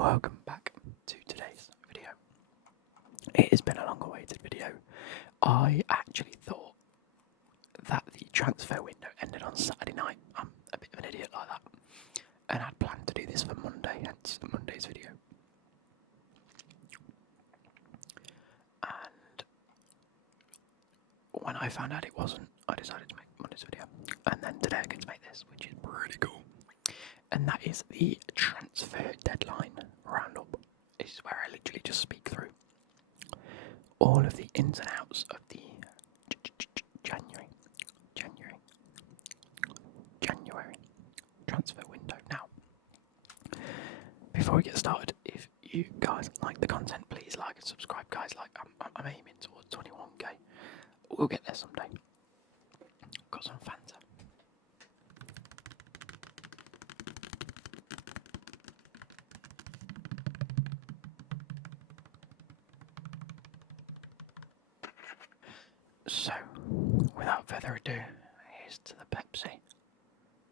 Welcome back to today's video. It has been a long-awaited video. I actually thought that the transfer window ended on Saturday night. I'm a bit of an idiot like that. And I'd planned to do this for Monday, hence Monday's video. And when I found out it wasn't, I decided to make Monday's video. And then today I get to make this, which is pretty cool. And that is the transfer deadline roundup. This is where I literally just speak through all of the ins and outs of the January transfer window. Now, before we get started, if you guys like the content, please like and subscribe, guys. Like, I'm aiming towards 21k. We'll get there someday. Got some Fanta. So, without further ado, here's to the Pepsi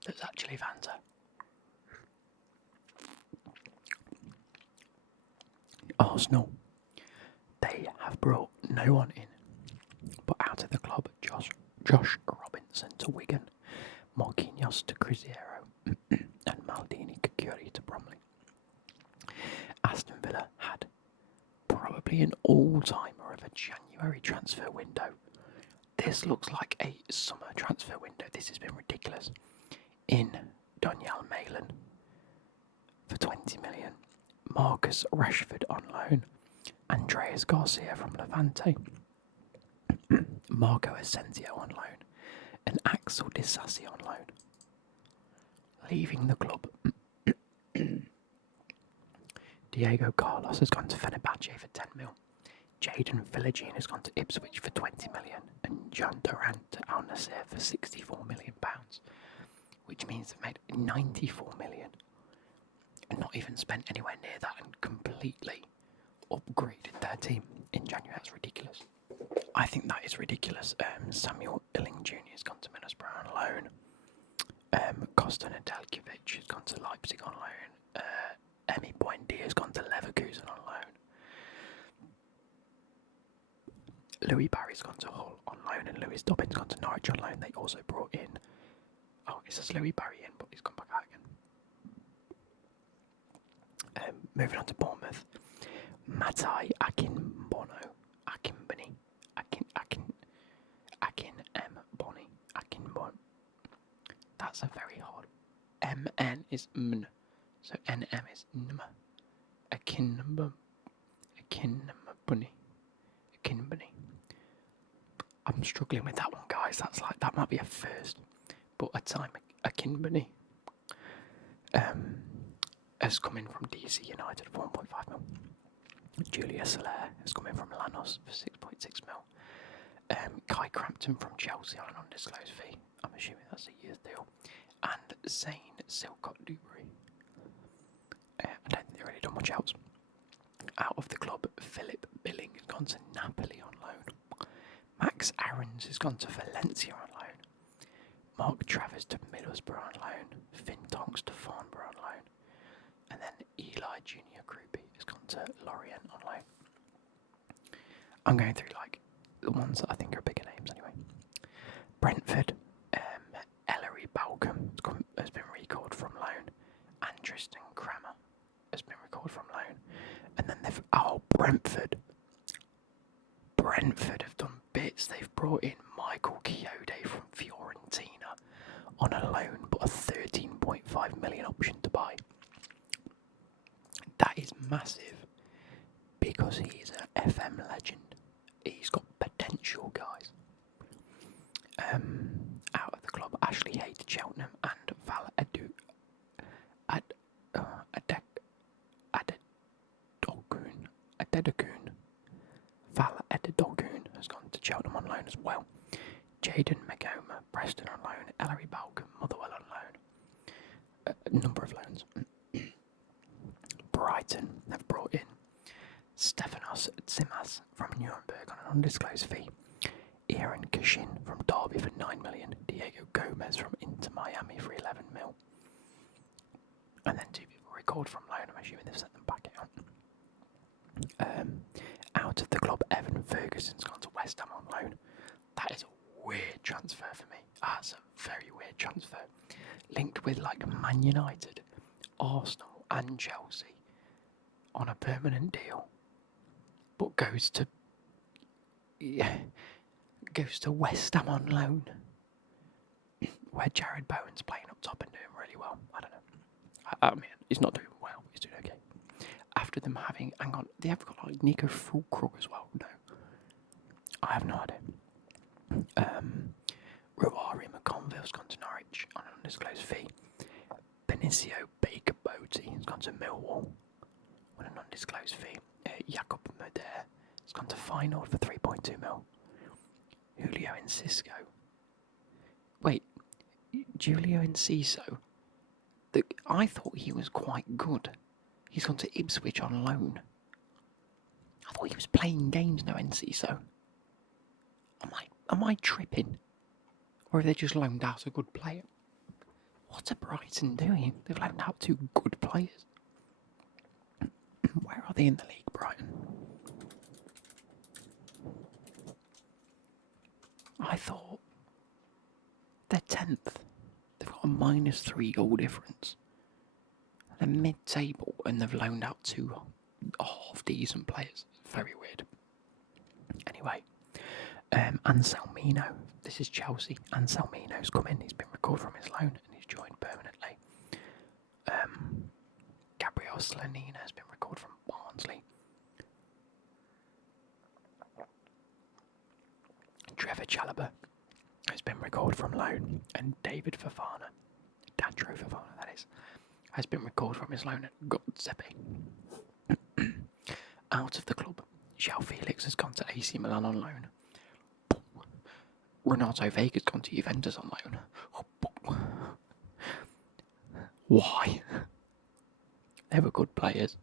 that's actually Fanta. Arsenal, they have brought no one in, but out of the club, Josh Robinson to Wigan, Marquinhos to Cruzeiro, and Maldini Kikuri to Bromley. Aston Villa had probably an all-timer of a January transfer window. This looks like a summer transfer window. This has been ridiculous. In Daniel Malin for 20 million. Marcus Rashford on loan. Andreas Garcia from Levante. Marco Asensio on loan. And Axel Disasi on loan. Leaving the club. Diego Carlos has gone to Fenerbahce for 10 mil. Jadon Philogene has gone to Ipswich for 20 million and John Durant to Al Nassr for 64 million pounds, which means they've made 94 million and not even spent anywhere near that and completely upgraded their team in January. That's ridiculous. I think that is ridiculous. Samuel Illing Jr. has gone to Middlesbrough on loan. Kostan Nedeljkovic has gone to Leipzig on loan. Emi Buendia has gone to Leverkusen on loan. Louis Barry's gone to Hull on loan and Lewis Dobbin's gone to Norwich on loan. They also brought in, it says Louis Barry in, but he's gone back out again. Moving on to Bournemouth, Matai Akinmboni, That's a very hard. MN is MN, so NM is NM. Akinmboni. I'm struggling with that one, guys. That might be a first, but a time Akinmboni has come in from DC United for 1.5 mil. Julia Soler has come in from Lanús for 6.6 mil. Kai Crampton from Chelsea on an undisclosed fee. I'm assuming that's a year's deal. And Zane Silcott Dubry. I don't think they've really done much else. Out of the club, Philip Billing has gone to Napoli on loan. Max Aarons has gone to Valencia on loan. Mark Travers to Middlesbrough on loan. Finn Tonks to Farnborough on loan. And then Eli Junior Krupi has gone to Lorient on loan. I'm going through the ones that I think are bigger names anyway. Brentford, Ellery Balcom has been recalled from loan. And Tristan Kramer has been recalled from loan. And then Brentford have done bits. They've brought in Michael Chiode from Fiorentina on a loan, but a 13.5 million option to buy. That is massive because he is an FM legend. He's got potential, guys. Out of the club, Ashley Hay to Cheltenham and Val Adedokun has gone to Cheltenham on loan as well. Jaden Magoma, Preston on loan. Ellery Balcom, Motherwell on loan. A number of loans. Brighton have brought in Stefanos Tsimas from Nuremberg on an undisclosed fee. Aaron Kashin from Derby for 9 million. Diego Gomez from Inter Miami for 11 mil. And then two people recalled from loan. I'm assuming they've sent them back Out of the club, Evan Ferguson's gone to West Ham on loan. That is a weird transfer for me. That's a very weird transfer. Linked with like Man United, Arsenal and Chelsea on a permanent deal. But goes to West Ham on loan. Where Jared Bowen's playing up top and doing really well. I don't know. I mean, he's not doing well, he's doing okay. After them having, hang on, they have got like Nico Fulkrug as well. No, I have no idea. Ruari McConville's gone to Norwich on an undisclosed fee. Benicio Baker Boaty has gone to Millwall on an undisclosed fee. Jakob Moder has gone to Feyenoord for 3.2 mil. Julio Enciso. Wait, Julio Enciso? I thought he was quite good. He's gone to Ipswich on loan. I thought he was playing games now, Enciso. Am I tripping? Or have they just loaned out a good player? What are Brighton doing? They've loaned out 2 good players. Where are they in the league, Brighton? I thought they're 10th. They've got a -3 goal difference. They're mid-table and they've loaned out 2 half-decent players. Very weird. Anyway, Anselmino. This is Chelsea. Anselmino's come in. He's been recalled from his loan and he's joined permanently. Gabriel Slanina has been recalled from Barnsley. Trevor Chalobah has been recalled from loan, and David Fofana, Dandro Fofana that is, has been recalled from his loan at Gotzepe. Out of the club, João Felix has gone to AC Milan on loan. Renato Vega's gone to Juventus on loan. Why? They were good players.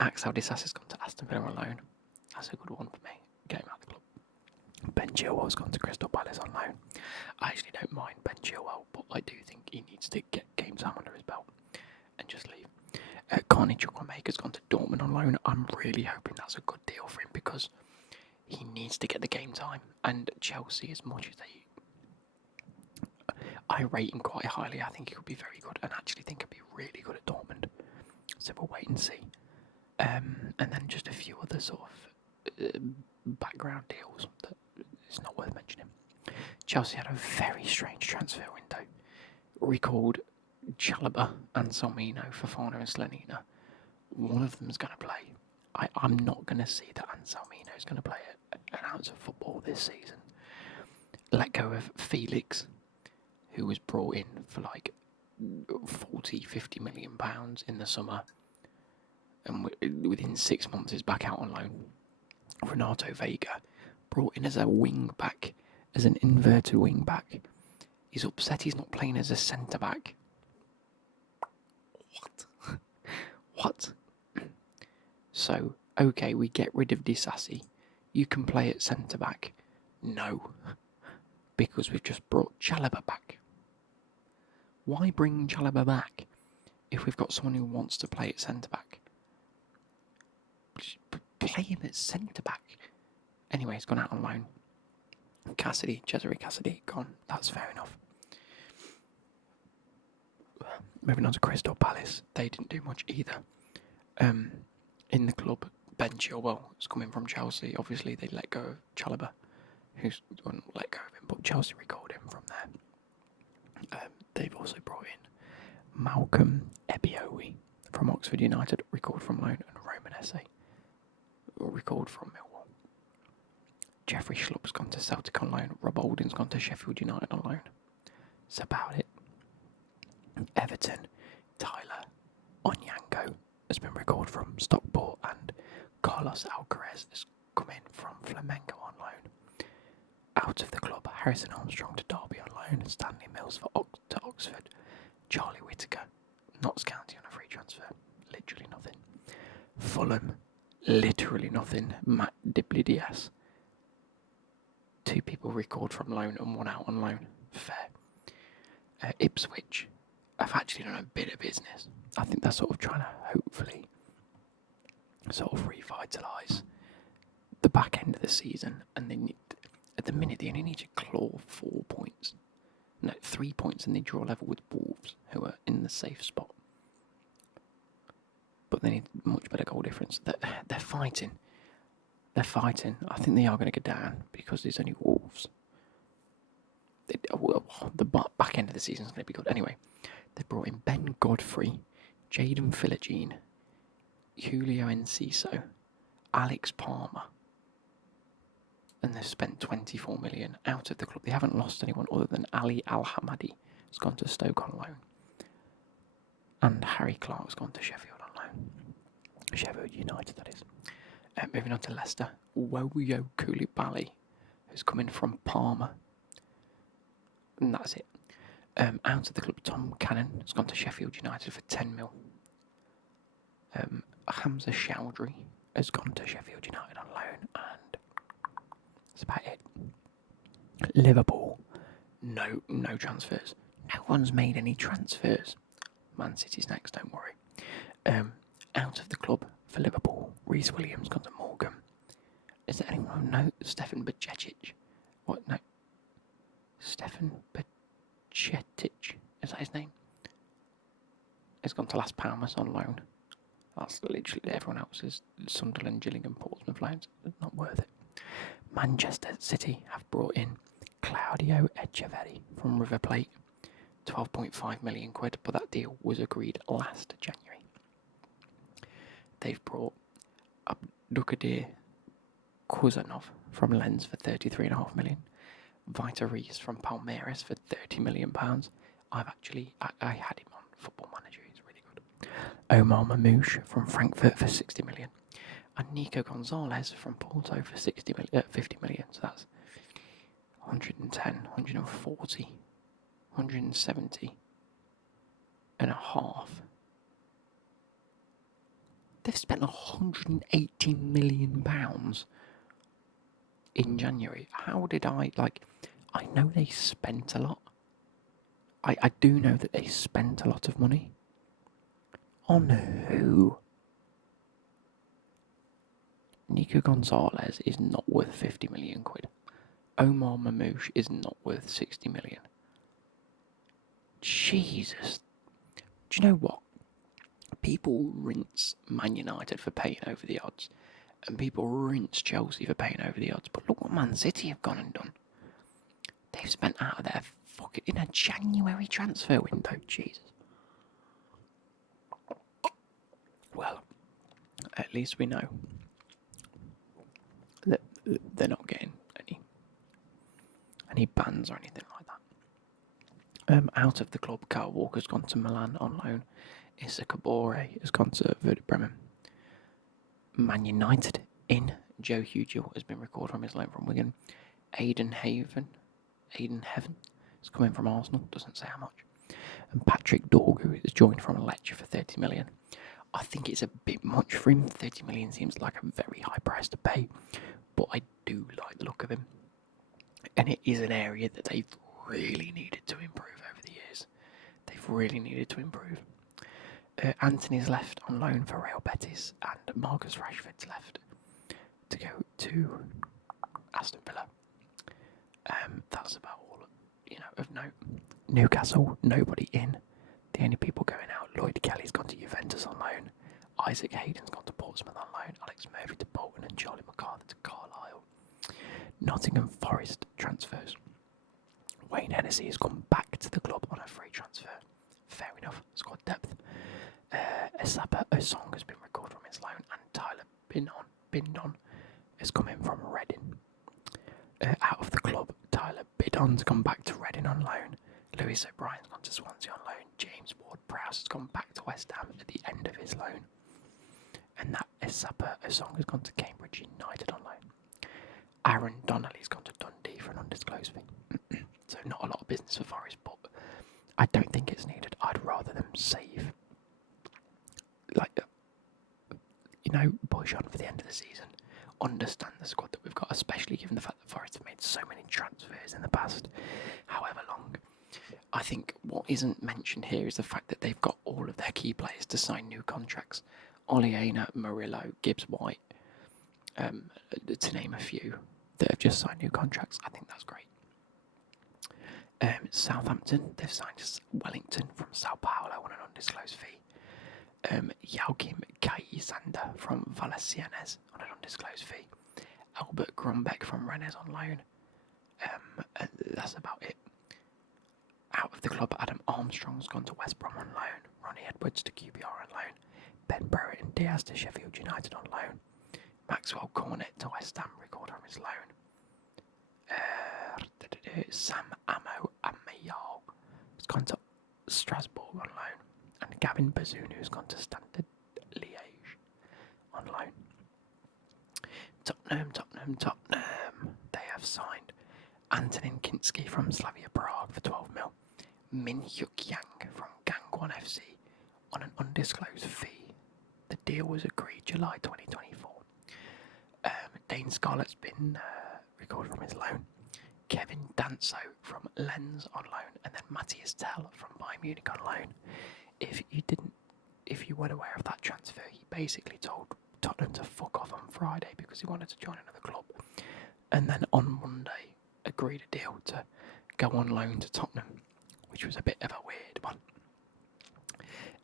Axel Disas has gone to Aston Villa on loan. That's a good one for me. Get him out of the club. Ben Chilwell's gone to Crystal Palace on loan. I actually don't mind Ben Chilwell, but I do think he needs to get game time under his belt and just leave. Carney Chukwuemeka's gone to Dortmund on loan. I'm really hoping that's a good deal for him because he needs to get the game time. And Chelsea, as much as I rate him quite highly, I think he could be very good and actually think he'd be really good at Dortmund. So we'll wait and see. And then just a few other sort of background deals that it's not worth mentioning. Chelsea had a very strange transfer window. Recalled Chalobah, Anselmino, Fofana and Slanina. One of them's going to play. I'm not going to see that Anselmino is going to play an ounce of football this season. Let go of Felix, who was brought in for like 40-50 million pounds in the summer, and within 6 months is back out on loan. Renato Vega, brought in as a wing back, as an inverted wing back. He's upset he's not playing as a centre back. What? So, okay, we get rid of Disasi. You can play at centre back. No, because we've just brought Chalobah back. Why bring Chalobah back if we've got someone who wants to play at centre back? Play him at centre back. Anyway, he's gone out on loan. Cesare Cassidy, gone. That's fair enough. Moving on to Crystal Palace, they didn't do much either. In the club, Ben Chilwell is coming from Chelsea. Obviously, they let go of Chalobah, who's wouldn't let go of him, but Chelsea recalled him from there. They've also brought in Malcolm Ebiowi from Oxford United, recalled from loan, and Roman Esse, recalled from Millwall. Jeffrey Schlupp's gone to Celtic on loan. Rob Holding's gone to Sheffield United on loan. That's about it. Everton, Tyler Onyango has been recalled from Stockport, and Carlos Alcaraz has come in from Flamengo on loan. Out of the club, Harrison Armstrong to Derby on loan, and Stanley Mills to Oxford. Charlie Whittaker, Notts County on a free transfer. Literally nothing. Fulham, literally nothing. Matt Dibley-Diaz. 2 people recalled from loan and 1 out on loan. Fair. Ipswich have actually done a bit of business. I think they're sort of trying to hopefully sort of revitalise the back end of the season, and at the minute they only need to claw 4 points. No, 3 points, and they draw level with Wolves, who are in the safe spot. But they need much better goal difference. They're fighting. They're fighting. I think they are going to go down because there's only Wolves. The back end of the season is going to be good. Anyway, they brought in Ben Godfrey, Jaden Philogene, Julio Enciso, Alex Palmer, and they've spent 24 million out of the club. They haven't lost anyone other than Ali Al-Hamadi, who's gone to Stoke on loan, and Harry Clark's gone to Sheffield on loan. Sheffield United, that is. Moving on to Leicester, Woyo Koulibaly, who's coming from Parma, and that's it. Out of the club, Tom Cannon has gone to Sheffield United for 10 mil. Hamza Chowdhury has gone to Sheffield United on loan, and that's about it. Liverpool, no transfers. No one's made any transfers. Man City's next, don't worry. Out of the club for Liverpool, Reece Williams gone to Morgan. Is there anyone who knows Stefan Bajcetic? What? No. Stefan Bajcetic, is that his name? He's gone to Las Palmas on loan. That's literally everyone else's Sunderland, Gillingham, Portsmouth loans. Not worth it. Manchester City have brought in Claudio Echeverri from River Plate, 12.5 million quid, but that deal was agreed last January. They've brought Abdulkadir Kuzanov from Lens for 33.5 million. Vita Rees from Palmeiras for £30 million. I had him on Football Manager, he's really good. Omar Mamouche from Frankfurt for 60 million. And Nico Gonzalez from Porto for 50 million. So that's 110, 140, 170 and a half. They've spent £180 million in January. How did I know they spent a lot. I do know that they spent a lot of money. On who? Nico Gonzalez is not worth 50 million quid. Omar Mamouche is not worth 60 million. Jesus. Do you know what? People rinse Man United for paying over the odds, and people rinse Chelsea for paying over the odds. But look what Man City have gone and done. They've spent out of their fucking in a January transfer window. Jesus. Well, at least we know that they're not getting any bans or anything like that. Out of the club, Kyle Walker's gone to Milan on loan. Issa Kabore has gone to Werder Bremen. Man United in. Joe Hugel has been recalled from his loan from Wigan. Aidan Heaven is coming from Arsenal, doesn't say how much. And Patrick Dorgu is joined from Lecce for 30 million. I think it's a bit much for him. 30 million seems like a very high price to pay, but I do like the look of him. And it is an area that they've really needed to improve over the years. They've really needed to improve. Anthony's left on loan for Real Betis, and Marcus Rashford's left to go to Aston Villa. That's about all, of note. Newcastle, nobody in. The only people going out, Lloyd Kelly's gone to Juventus on loan. Isaac Hayden's gone to Portsmouth on loan. Alex Murphy to Bolton and Charlie McCarthy to Carlisle. Nottingham Forest transfers. Wayne Hennessy has gone back to the club on a free transfer. Fair enough, squad depth. Esapa Osong has been recalled from his loan, and Tyler Bindon has come in from Reading. Out of the club, Tyler Bidon's gone back to Reading on loan. Lewis O'Brien's gone to Swansea on loan. James Ward-Prowse has gone back to West Ham at the end of his loan. And that Esapa Osong has gone to Cambridge United on loan. Aaron Donnelly's gone to Dundee for an undisclosed fee. So not a lot of business for Forest, but I don't think it's needed. I'd rather them save, push on for the end of the season. Understand the squad that we've got, especially given the fact that Forest have made so many transfers in the past, however long. I think what isn't mentioned here is the fact that they've got all of their key players to sign new contracts. Oleana, Murillo, Gibbs-White, to name a few that have just signed new contracts. I think that's great. Southampton, they've signed Wellington from Sao Paulo on an undisclosed fee. Joachim Kaisander from Valenciennes on an undisclosed fee. Albert Grombeck from Rennes on loan. And that's about it. Out of the club, Adam Armstrong's gone to West Brom on loan. Ronnie Edwards to QPR on loan. Ben Brereton Diaz to Sheffield United on loan. Maxwell Cornet to West Ham, record on his loan. Sam Amo Amayal has gone to Strasbourg on loan. And Gavin Bazunu has gone to Standard Liège on loan. Tottenham. They have signed Antonin Kinski from Slavia Prague for 12 mil. Min Hyuk Yang from Gangwon FC on an undisclosed fee. The deal was agreed July 2024. Dane Scarlett's been recorded from his loan. Kevin Danso from Lens on loan, and then Matthias Tell from Bayern Munich on loan. If you weren't aware of that transfer, he basically told Tottenham to fuck off on Friday because he wanted to join another club, and then on Monday agreed a deal to go on loan to Tottenham, which was a bit of a weird one.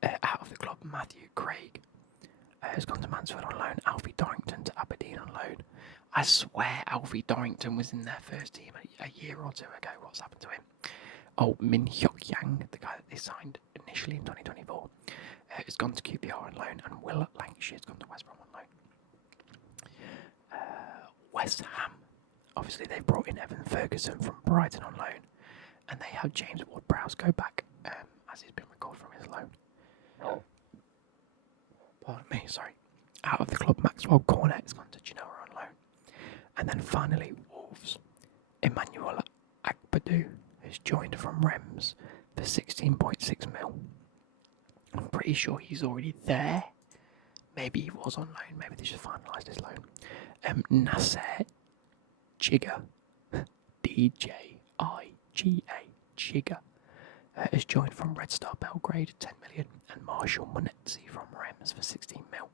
Out of the club, Matthew Craig has gone to Mansfield on loan. Alfie Dorrington to Aberdeen on loan. I swear Alfie Dorrington was in their first team a year or two ago. What's happened to him? Oh, Min Hyuk Yang, the guy that they signed initially in 2024, has gone to QPR on loan, and Will Lancashire has gone to West Brom on loan. West Ham, obviously they've brought in Evan Ferguson from Brighton on loan, and they have James Ward-Prowse go back as he's been recalled from his loan. Pardon me, sorry. Out of the club, Maxwell Cornet has gone to Genoa on loan. And then finally, Wolves. Emmanuel Agbadou has joined from Reims for 16.6 mil. I'm pretty sure he's already there. Maybe he was on loan, maybe they just finalised his loan. Nasser Chiga, D-J-I-G-A, Chiga, has joined from Red Star Belgrade, 10 million, and Marshall Munetzi from Reims for 16 mil.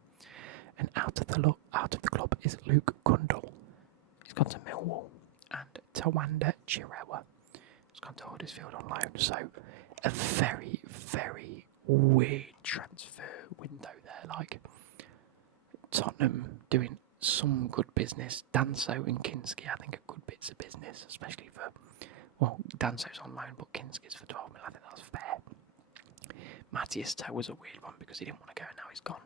And out of the club is Luke Gundle. He's gone to Millwall, and Tawanda Chirewa has gone to Huddersfield on loan. So a very, very weird transfer window there. Like Tottenham doing some good business. Danso and Kinski, I think, are good bits of business, especially for, well, Danso's on loan, but Kinski's for 12 mil. I think that's fair. Matthias Tell was a weird one because he didn't want to go, and now he's gone.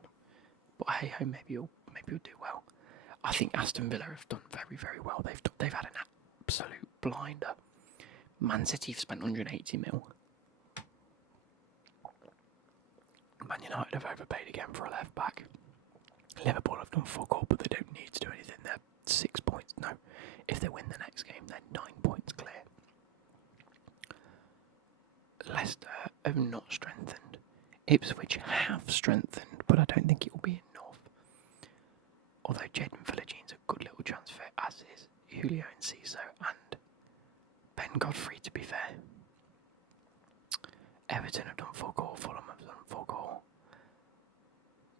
But hey ho, maybe he'll do well. I think Aston Villa have done very, very well. They've had an absolute blinder. Man City have spent 180 mil. Man United have overpaid again for a left back. Liverpool have done fuck all, but they don't need to do anything. They're 6 points. No, if they win the next game, they're 9 points clear. Leicester have not strengthened. Ipswich have strengthened, but I don't think it will be enough. Although Jaden Philogene a good little transfer, as is Julio Enciso and Ben Godfrey, to be fair. Everton have done fuck all, Fulham have done fuck all.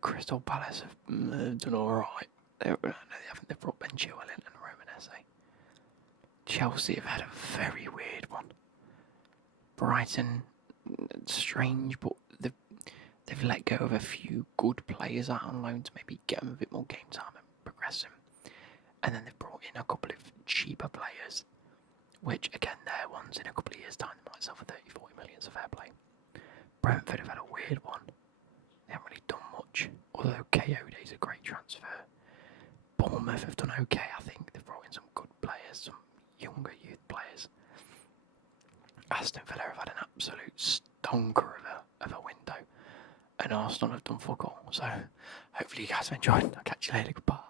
Crystal Palace have done alright. They've brought Ben Chilwell in and Roman Esse. Chelsea have had a very weird one. Brighton, strange, but they've let go of a few good players out on loan to maybe get them a bit more game time and progress them. And then they've brought in a couple of cheaper players, which again, they're ones in a couple of years' time they might sell for 30-40 million, so fair play. Brentford have had a weird one. They haven't really done much, although Coyote's a great transfer. Bournemouth have done okay, I think. They've brought in some good players, some younger youth players. Aston Villa have had an absolute stonker of a window. And Arsenal have done fuck all. So hopefully you guys have enjoyed. I'll catch you later. Goodbye.